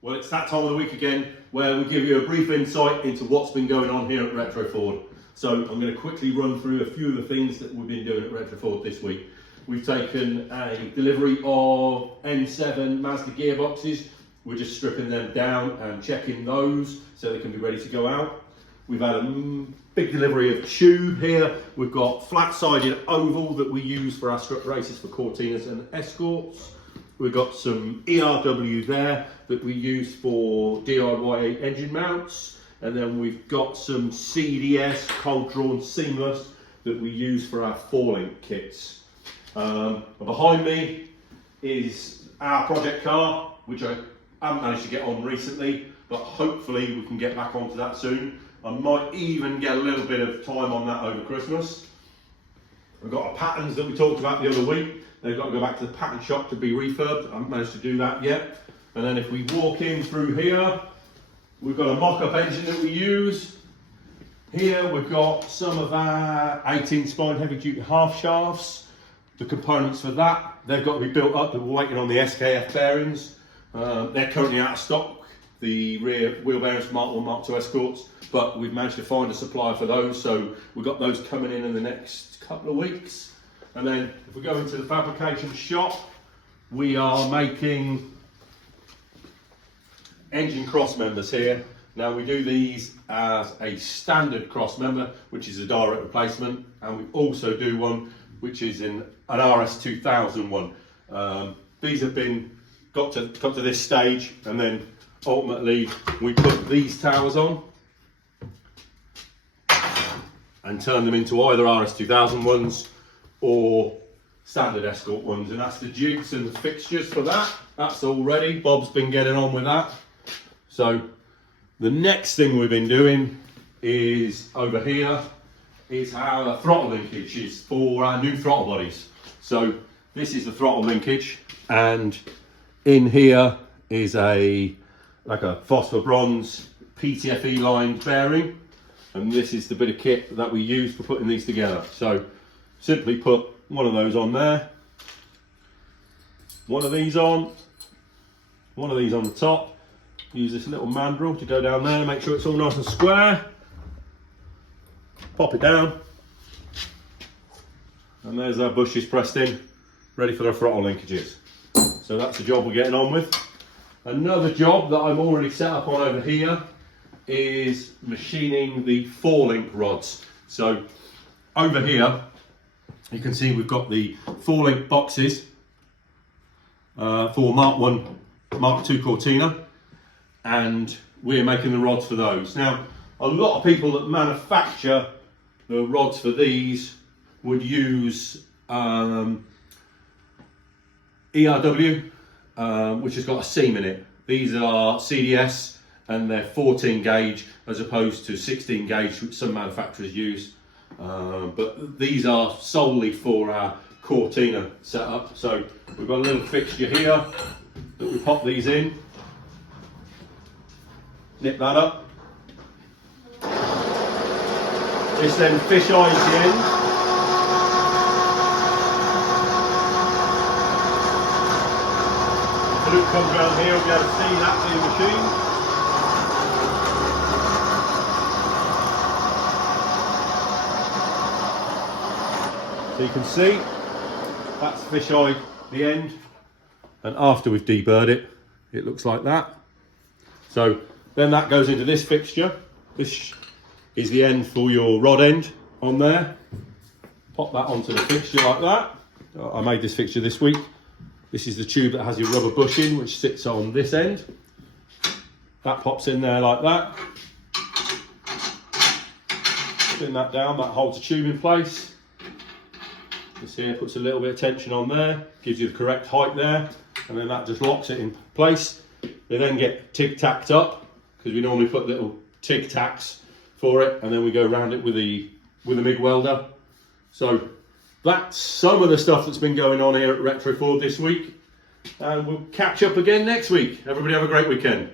Well, it's that time of the week again where we give you a brief insight into what's been going on here at Retroford. So I'm going to quickly run through a few of the things that we've been doing at Retroford this week. We've taken a delivery of N7 Mazda gearboxes. We're just stripping them down and checking those so they can be ready to go out. We've had a big delivery of tube here. We've got flat-sided oval that we use for our strut races for Cortinas and Escorts. We've got some ERW there that we use for DIY engine mounts. And then we've got some CDS, cold drawn seamless, that we use for our 4-link kits. Behind me is our project car, which I haven't managed to get on recently, but hopefully we can get back onto that soon. I might even get a little bit of time on that over Christmas. We've got our patterns that we talked about the other week. They've got to go back to the pattern shop to be refurbed. I haven't managed to do that yet. And then if we walk in through here, we've got a mock-up engine that we use. Here we've got some of our 18 spine heavy-duty half shafts. The components for that, they've got to be built up. We're waiting on the SKF bearings. They're currently out of stock, the rear wheel bearings for Mark 1, Mark 2 Escorts, but we've managed to find a supplier for those, so we've got those coming in the next couple of weeks. And then if we go into the fabrication shop, we are making engine cross members here. Now we do these as a standard cross member, which is a direct replacement, and we also do one which is in an RS2000 one. These have been got to this stage, and then ultimately we put these towers on and turn them into either RS2000 ones or standard Escort ones, and that's the jigs and the fixtures for that. That's all ready. Bob's been getting on with that. So the next thing we've been doing is over here is our throttle linkages for our new throttle bodies. So this is the throttle linkage, and in here is like a phosphor bronze PTFE line bearing, and this is the bit of kit that we use for putting these together. So simply put one of those on there, one of these on the top. Use this little mandrel to go down there, make sure it's all nice and square. Pop it down, and there's our bushes pressed in, ready for the throttle linkages. So that's the job we're getting on with. Another job that I'm already set up on over here is machining the 4-link rods. So over here, you can see we've got the 4-link boxes for Mark 1, Mark 2 Cortina, and we're making the rods for those. Now, a lot of people that manufacture the rods for these would use ERW, which has got a seam in it. These are CDS, and they're 14 gauge as opposed to 16 gauge, which some manufacturers use. But these are solely for our Cortina setup. So we've got a little fixture here that we pop these in, nip that up. This then fish eyes the end. If Luke comes around here, we'll be able to see that being machined. So you can see that's fish eye the end, and after we've deburred it, it looks like that. So then that goes into this fixture. This is the end for your rod end on there. Pop that onto the fixture like that. I made this fixture this week. This is the tube that has your rubber bushing, which sits on this end. That pops in there like that. Spin that down, that holds the tube in place. This here puts a little bit of tension on there, gives you the correct height there, and then that just locks it in place. They then get tig-tacked up, because we normally put little tig-tacks for it, and then we go around it with a MIG welder. So that's some of the stuff that's been going on here at Retroford this week, and we'll catch up again next week. Everybody have a great weekend.